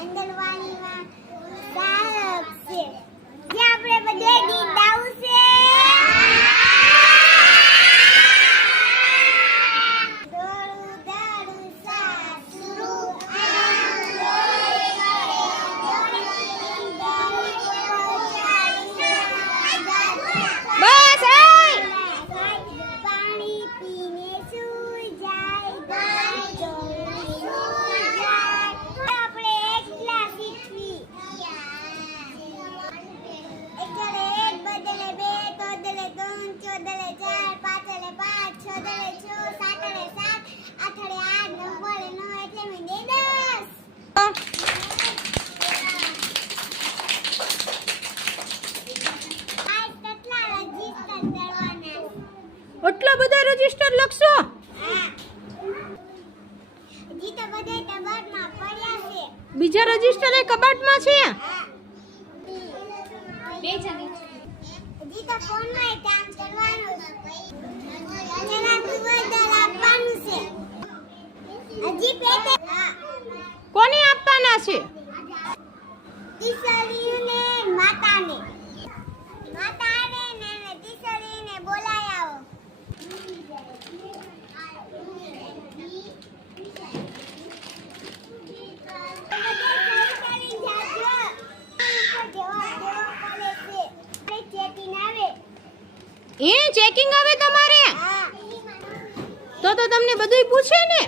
અંગણવાડીમાં સાહેબ છે જે આપણે બધે ગીત ગાવું છે એટલા બધા રજીસ્ટર લખશો? હજી તો બધે કબાટમાં પડ્યા છે. બીજા રજીસ્ટર એ કબાટમાં છે? હજી તો ફોનમાં કામ કરવાનું જરા તુવદર આપવાનું છે. હજી પેટે કોને આપવાના છે? ટીચરીને માતાને ને ટીચરીને બોલાય આવો. એ ચેકિંગ આવે તમારે? તો તમને બધુંય પૂછે ને?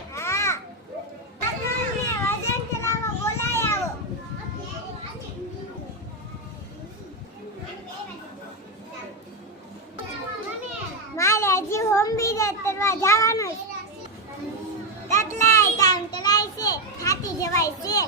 મારે હજી હોમ વિઝિટ કરવા જવાનું છે. કેટલાય કામ કરાય છે, થાકી જવાય છે.